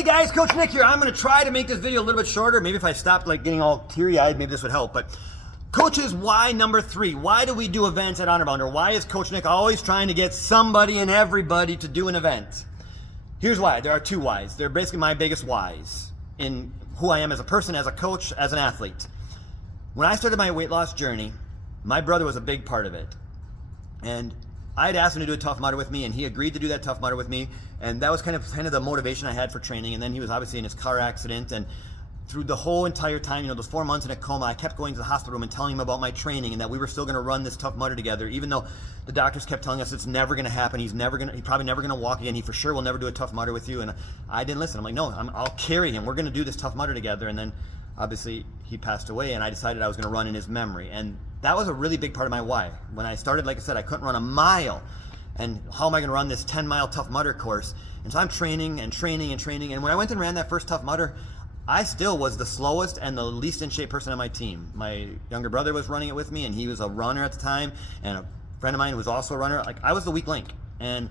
Hey guys, Coach Nick here. I'm going to try to make this video a little bit shorter. Maybe if I stopped getting all teary-eyed, maybe this would help. But coaches, why number 3? Why do we do events at Honor Bound? Or why is Coach Nick always trying to get somebody and everybody to do an event? Here's why. There are 2 whys. They're basically my biggest whys in who I am as a person, as a coach, as an athlete. When I started my weight loss journey, my brother was a big part of it. And I had asked him to do a Tough Mudder with me, and he agreed to do that Tough Mudder with me, and that was kind of the motivation I had for training. And then he was obviously in his car accident, and through the whole entire time, those 4 months in a coma, I kept going to the hospital room and telling him about my training and that we were still going to run this Tough Mudder together, even though the doctors kept telling us it's never going to happen. He's probably never going to walk again. He for sure will never do a Tough Mudder with you. And I didn't listen. I'm like, no, I'll carry him. We're going to do this Tough Mudder together. And then obviously he passed away, and I decided I was going to run in his memory. And that was a really big part of my why. When I started, like I said, I couldn't run a mile. And how am I going to run this 10-mile Tough Mudder course? And so I'm training and training and training. And when I went and ran that first Tough Mudder, I still was the slowest and the least in shape person on my team. My younger brother was running it with me, and he was a runner at the time. And a friend of mine was also a runner. I was the weak link. And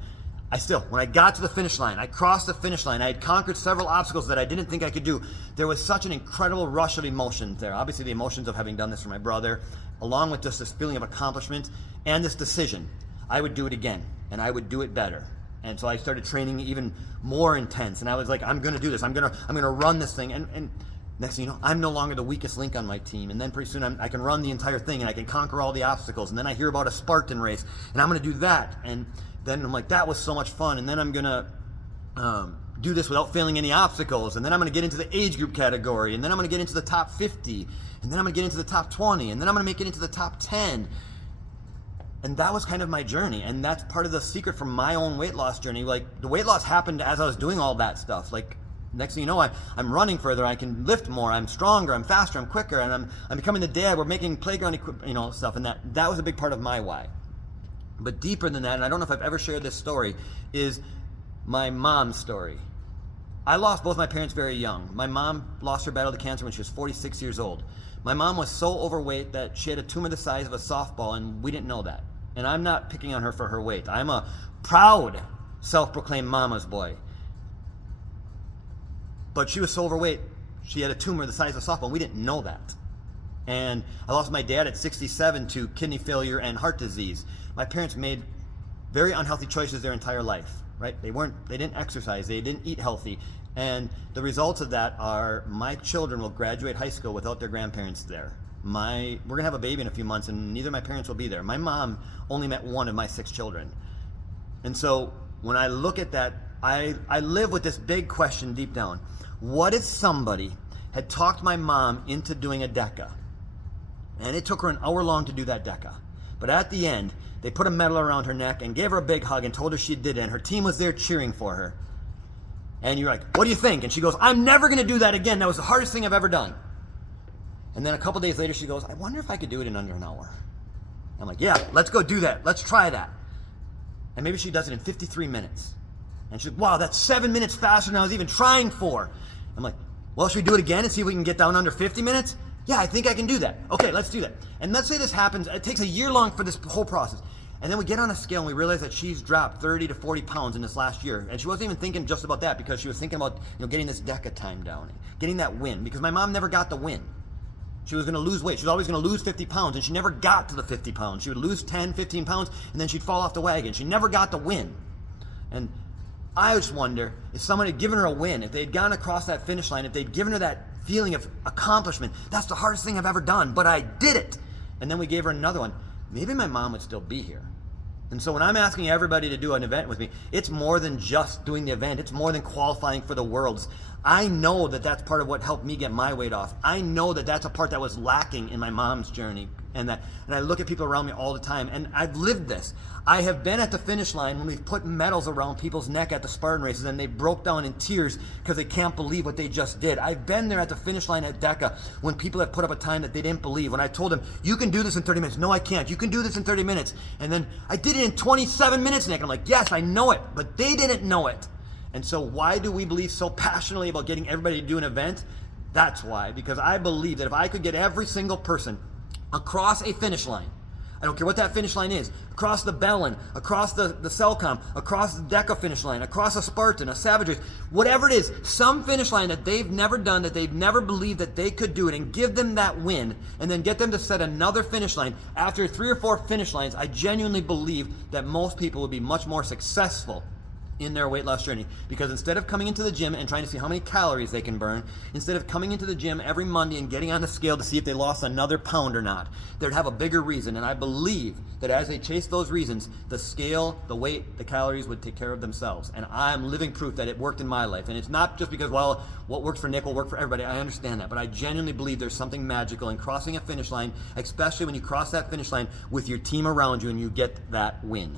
when I got to the finish line, I crossed the finish line. I had conquered several obstacles that I didn't think I could do. There was such an incredible rush of emotions there. Obviously, the emotions of having done this for my brother, along with just this feeling of accomplishment and this decision. I would do it again, and I would do it better. And so I started training even more intense, and I was like, I'm going to do this. I'm going to run this thing. And next thing you know, I'm no longer the weakest link on my team. And then pretty soon I can run the entire thing, and I can conquer all the obstacles. And then I hear about a Spartan race, and I'm going to do that. And then I'm like, that was so much fun. And then I'm going to do this without failing any obstacles. And then I'm going to get into the age group category. And then I'm going to get into the top 50. And then I'm going to get into the top 20. And then I'm going to make it into the top 10. And that was kind of my journey, and that's part of the secret from my own weight loss journey. The weight loss happened as I was doing all that stuff. Next thing you know, I'm running further, I can lift more, I'm stronger, I'm faster, I'm quicker, and I'm becoming the dad. We're making playground stuff, and that was a big part of my why. But deeper than that, and I don't know if I've ever shared this story, is my mom's story. I lost both my parents very young. My mom lost her battle to cancer when she was 46 years old. My mom was so overweight that she had a tumor the size of a softball, and we didn't know that. And I'm not picking on her for her weight. I'm a proud, self-proclaimed mama's boy. But she was so overweight, she had a tumor the size of a softball, and we didn't know that. And I lost my dad at 67 to kidney failure and heart disease. My parents made very unhealthy choices their entire life, right? They didn't exercise, they didn't eat healthy. And the results of that are my children will graduate high school without their grandparents there. We're gonna have a baby in a few months, and neither of my parents will be there. My mom only met one of my 6 children. And so when I look at that, I live with this big question deep down. What if somebody had talked my mom into doing a DECA? And it took her an hour long to do that DECA. But at the end, they put a medal around her neck and gave her a big hug and told her she did it, and her team was there cheering for her. And you're like, what do you think? And she goes, I'm never gonna do that again. That was the hardest thing I've ever done. And then a couple days later, she goes, I wonder if I could do it in under an hour. I'm like, yeah, let's go do that. Let's try that. And maybe she does it in 53 minutes. And she's like, wow, that's 7 minutes faster than I was even trying for. I'm like, well, should we do it again and see if we can get down under 50 minutes? Yeah, I think I can do that. Okay, let's do that. And let's say this happens, it takes a year long for this whole process. And then we get on a scale and we realize that she's dropped 30 to 40 pounds in this last year. And she wasn't even thinking just about that, because she was thinking about getting this DECA time down, getting that win, because my mom never got the win. She was going to lose weight. She was always going to lose 50 pounds, and she never got to the 50 pounds. She would lose 10, 15 pounds, and then she'd fall off the wagon. She never got the win. And I just wonder if someone had given her a win, if they'd gone across that finish line, if they'd given her that feeling of accomplishment. That's the hardest thing I've ever done, but I did it. And then we gave her another one. Maybe my mom would still be here. And so when I'm asking everybody to do an event with me, it's more than just doing the event. It's more than qualifying for the Worlds. I know that that's part of what helped me get my weight off. I know that that's a part that was lacking in my mom's journey. And I look at people around me all the time, and I've lived this. I have been at the finish line when we've put medals around people's neck at the Spartan races, and they broke down in tears because they can't believe what they just did. I've been there at the finish line at DECA when people have put up a time that they didn't believe. When I told them, you can do this in 30 minutes. No, I can't. You can do this in 30 minutes. And then I did it in 27 minutes, Nick. I'm like, yes, I know it, but they didn't know it. And so why do we believe so passionately about getting everybody to do an event? That's why, because I believe that if I could get every single person across a finish line, I don't care what that finish line is. Across the Bellin, across the Cellcom, across the DECA finish line, across a Spartan, a Savage Race, whatever it is, some finish line that they've never done, that they've never believed that they could do it, and give them that win, and then get them to set another finish line. After 3 or 4 finish lines, I genuinely believe that most people would be much more successful in their weight loss journey, because instead of coming into the gym and trying to see how many calories they can burn, instead of coming into the gym every Monday and getting on the scale to see if they lost another pound or not, they'd have a bigger reason. And I believe that as they chase those reasons, the scale, the weight, the calories would take care of themselves. And I'm living proof that it worked in my life. And it's not just because, well, what works for Nick will work for everybody. I understand that, but I genuinely believe there's something magical in crossing a finish line, especially when you cross that finish line with your team around you and you get that win.